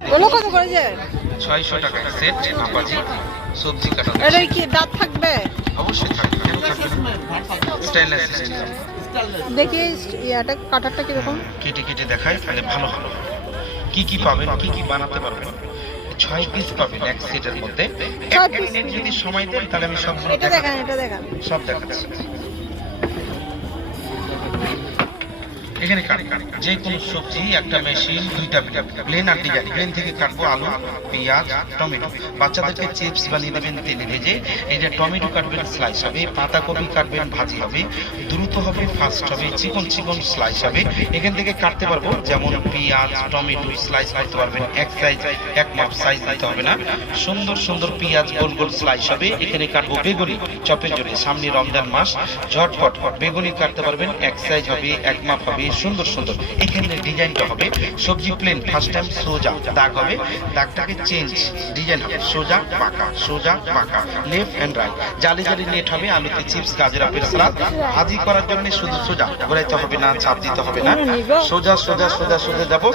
ওগুলো কত করে যে? 600 টাকা সেট আপাজি সবজি কাটা। এটা কি দাঁত থাকবে? অবশ্যই থাকবে, কেন থাকবে না? Stainless steel. দেখি ইয়াটা কাটারটা কিরকম। কেটে কেটে দেখাই তাহলে ভালো হবে। কি কি পাবেন, কি কি বানাতে পারবেন। 6 পিস পাবেন এক সেটের মধ্যে। 6 এক পিস। মিনিট যদি সময় দেন তাহলে আমি সবগুলো এটা দেখান, এটা দেখান। সব দেখাচ্ছি। এখানে কাটবেন যে কোনো সবজি, একটা মেশিন, দুইটা প্লেন আর ডিজাইন। প্লেন থেকে কাটবো আলু, পেঁয়াজ, টমেটো। বাচ্চাদেরকে চিপস বানিয়ে দেবেন তেলে ভেজে। এই যে টমেটো কাটবেন স্লাইস হবে, পাতাকপি কাটবেন ভাজি হবে, দ্রুত হবে, ফাস্ট হবে, চিকন চিকন স্লাইস হবে। এখান থেকে কাটতে পারবো যেমন পেঁয়াজ, টমেটো স্লাইস করতে পারবেন। এক সাইজ এক মাপ সাইজ দিতে হবে না। সুন্দর সুন্দর পেঁয়াজ গোল গোল স্লাইস হবে। এখানে কাটবো বেগুনি চপের জন্য, সামনে রমজান মাস, ঝটপট বেগুনি কাটতে পারবেন। এক সাইজ হবে, এক মাপ হবে, সুন্দর সুন্দর। এখানে ডিজাইনটা হবে সবজি প্লেন, ফার্স্ট টাইম সোজা দাগ হবে, দাগটাকে চেঞ্জ, ডিজাইন হবে সোজা বাঁকা, সোজা বাঁকা, লেফট এন্ড রাইট। জালি জালি নেট হবে, আলুতে চিপস, গাজর, আপেল সালাদ। ভাজি করার জন্য শুধু সোজা, ঘোরাইতে হবে না, চাপ দিতে হবে না, সোজা সোজা সোজা সোজা যাবো।